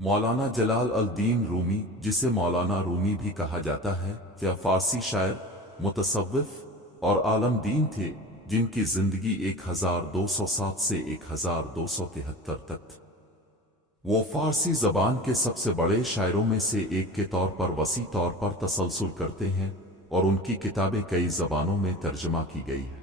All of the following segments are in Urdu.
مولانا جلال الدین رومی، جسے مولانا رومی بھی کہا جاتا ہے، یا فارسی شاعر، متصوف اور عالم دین تھے جن کی زندگی 1207 سے 1273 تک۔ وہ فارسی زبان کے سب سے بڑے شاعروں میں سے ایک کے طور پر وسیع طور پر تسلسل کرتے ہیں اور ان کی کتابیں کئی زبانوں میں ترجمہ کی گئی ہیں۔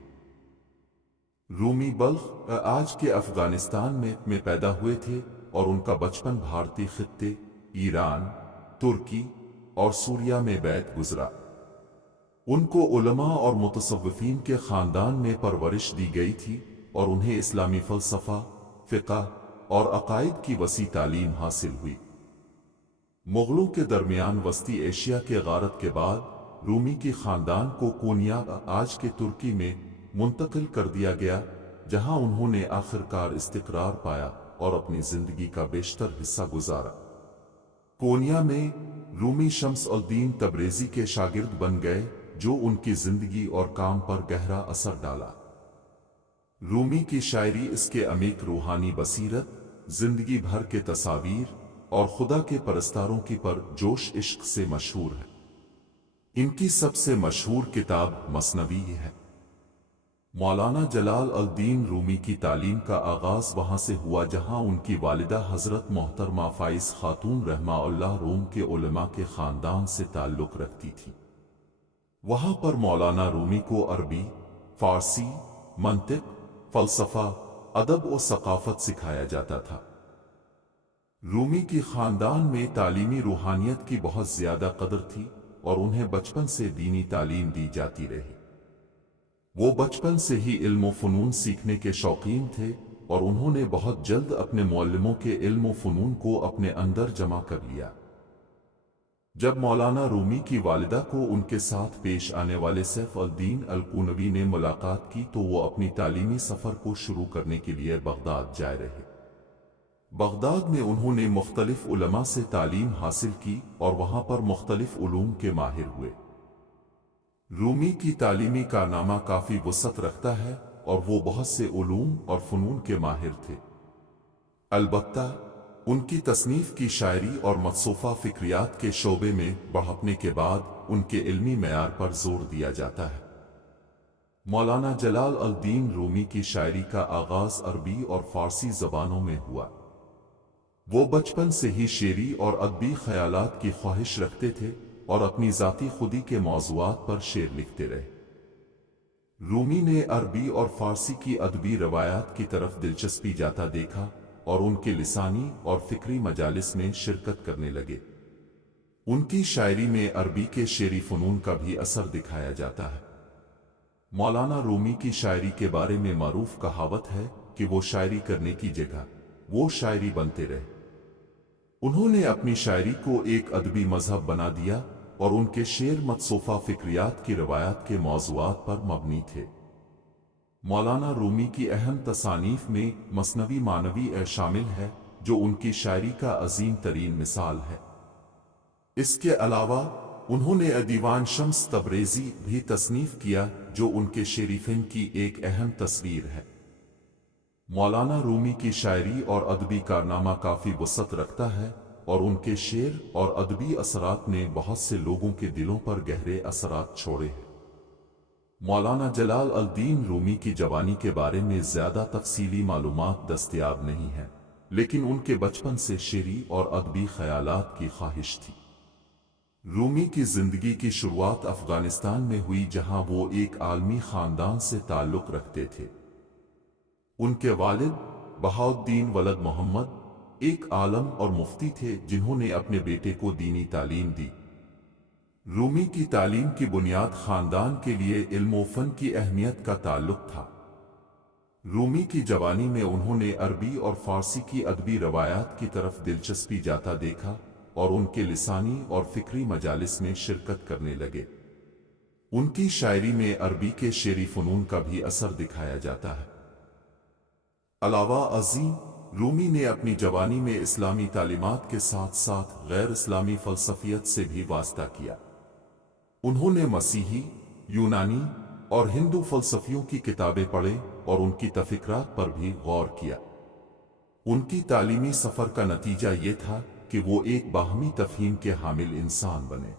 رومی بلخ آج کے افغانستان میں پیدا ہوئے تھے اور ان کا بچپن بھارتی خطے، ایران، ترکی اور سوریہ میں بیت گزرا۔ ان کو علماء اور متصوفین کے خاندان میں پرورش دی گئی تھی اور انہیں اسلامی فلسفہ، فقہ اور عقائد کی وسیع تعلیم حاصل ہوئی۔ مغلوں کے درمیان وسطی ایشیا کے غارت کے بعد رومی کی خاندان کو کونیا، آج کے ترکی میں منتقل کر دیا گیا، جہاں انہوں نے آخرکار استقرار پایا اور اپنی زندگی کا بیشتر حصہ گزارا۔ کونیا میں رومی شمس الدین تبریزی کے شاگرد بن گئے، جو ان کی زندگی اور کام پر گہرا اثر ڈالا۔ رومی کی شاعری اس کے عمیق روحانی بصیرت، زندگی بھر کے تصاویر اور خدا کے پرستاروں کی پر جوش عشق سے مشہور ہے۔ ان کی سب سے مشہور کتاب مثنوی ہے۔ مولانا جلال الدین رومی کی تعلیم کا آغاز وہاں سے ہوا جہاں ان کی والدہ حضرت محترمہ فائز خاتون رحمہ اللہ روم کے علماء کے خاندان سے تعلق رکھتی تھی۔ وہاں پر مولانا رومی کو عربی، فارسی، منطق، فلسفہ، ادب و ثقافت سکھایا جاتا تھا۔ رومی کی خاندان میں تعلیمی روحانیت کی بہت زیادہ قدر تھی اور انہیں بچپن سے دینی تعلیم دی جاتی رہی۔ وہ بچپن سے ہی علم و فنون سیکھنے کے شوقین تھے اور انہوں نے بہت جلد اپنے معلموں کے علم و فنون کو اپنے اندر جمع کر لیا۔ جب مولانا رومی کی والدہ کو ان کے ساتھ پیش آنے والے سیف الدین القونوی نے ملاقات کی تو وہ اپنی تعلیمی سفر کو شروع کرنے کے لیے بغداد جائے رہے۔ بغداد میں انہوں نے مختلف علماء سے تعلیم حاصل کی اور وہاں پر مختلف علوم کے ماہر ہوئے۔ رومی کی تعلیمی کارنامہ کافی وسعت رکھتا ہے اور وہ بہت سے علوم اور فنون کے ماہر تھے۔ البتہ ان کی تصنیف کی شاعری اور متصوفہ فکریات کے شعبے میں بڑھنے کے بعد ان کے علمی معیار پر زور دیا جاتا ہے۔ مولانا جلال الدین رومی کی شاعری کا آغاز عربی اور فارسی زبانوں میں ہوا۔ وہ بچپن سے ہی شعری اور ادبی خیالات کی خواہش رکھتے تھے اور اپنی ذاتی خودی کے موضوعات پر شعر لکھتے رہے۔ رومی نے عربی اور فارسی کی ادبی روایات کی طرف دلچسپی جاتا دیکھا اور ان کے لسانی اور فکری مجالس میں شرکت کرنے لگے۔ ان کی شاعری میں عربی کے شعری فنون کا بھی اثر دکھایا جاتا ہے۔ مولانا رومی کی شاعری کے بارے میں معروف کہاوت ہے کہ وہ شاعری کرنے کی جگہ وہ شاعری بنتے رہے۔ انہوں نے اپنی شاعری کو ایک ادبی مذہب بنا دیا اور ان کے شعر متصوفہ فکریات کی روایات کے موضوعات پر مبنی تھے۔ مولانا رومی کی اہم تصانیف میں مثنوی معنوی شامل ہے، جو ان کی شاعری کا عظیم ترین مثال ہے۔ اس کے علاوہ انہوں نے دیوان شمس تبریزی بھی تصنیف کیا، جو ان کے شعری فن کی ایک اہم تصویر ہے۔ مولانا رومی کی شاعری اور ادبی کارنامہ کافی وسعت رکھتا ہے اور ان کے شعر اور ادبی اثرات نے بہت سے لوگوں کے دلوں پر گہرے اثرات چھوڑے ہیں۔ مولانا جلال الدین رومی کی جوانی کے بارے میں زیادہ تفصیلی معلومات دستیاب نہیں ہیں، لیکن ان کے بچپن سے شعری اور ادبی خیالات کی خواہش تھی۔ رومی کی زندگی کی شروعات افغانستان میں ہوئی، جہاں وہ ایک عالمی خاندان سے تعلق رکھتے تھے۔ ان کے والد بہاؤالدین ولد محمد ایک عالم اور مفتی تھے جنہوں نے اپنے بیٹے کو دینی تعلیم دی۔ رومی کی تعلیم کی بنیاد خاندان کے لیے علم و فن کی اہمیت کا تعلق تھا۔ رومی کی جوانی میں انہوں نے عربی اور فارسی کی ادبی روایات کی طرف دلچسپی جاتا دیکھا اور ان کے لسانی اور فکری مجالس میں شرکت کرنے لگے۔ ان کی شاعری میں عربی کے شعری فنون کا بھی اثر دکھایا جاتا ہے۔ علاوہ ازیں رومی نے اپنی جوانی میں اسلامی تعلیمات کے ساتھ ساتھ غیر اسلامی فلسفیت سے بھی واسطہ کیا۔ انہوں نے مسیحی، یونانی اور ہندو فلسفیوں کی کتابیں پڑھیں اور ان کی تفکرات پر بھی غور کیا۔ ان کی تعلیمی سفر کا نتیجہ یہ تھا کہ وہ ایک باہمی تفہیم کے حامل انسان بنے۔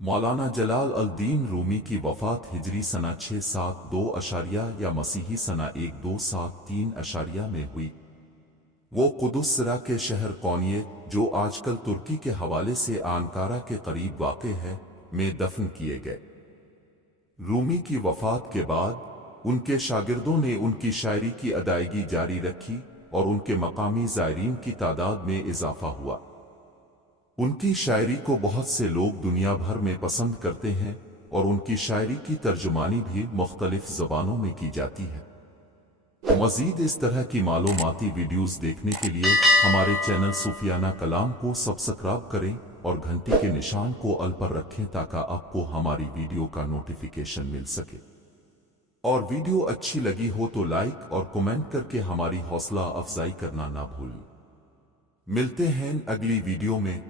مولانا جلال الدین رومی کی وفات ہجری سنہ 672 یا مسیحی سنہ 1273 میں ہوئی۔ وہ قدس سرا کے شہر قونیہ، جو آج کل ترکی کے حوالے سے آنکارا کے قریب واقع ہے، میں دفن کیے گئے۔ رومی کی وفات کے بعد ان کے شاگردوں نے ان کی شاعری کی ادائیگی جاری رکھی اور ان کے مقامی زائرین کی تعداد میں اضافہ ہوا۔ ان کی شاعری کو بہت سے لوگ دنیا بھر میں پسند کرتے ہیں اور ان کی شاعری کی ترجمانی بھی مختلف زبانوں میں کی جاتی ہے۔ مزید اس طرح کی معلوماتی ویڈیوز دیکھنے کے لیے ہمارے چینل صوفیانہ کلام کو سبسکرائب کریں اور گھنٹی کے نشان کو آل پر رکھیں تاکہ آپ کو ہماری ویڈیو کا نوٹیفیکیشن مل سکے۔ اور ویڈیو اچھی لگی ہو تو لائک اور کمنٹ کر کے ہماری حوصلہ افزائی کرنا نہ بھولیں۔ ملتے ہیں اگلی ویڈیو میں۔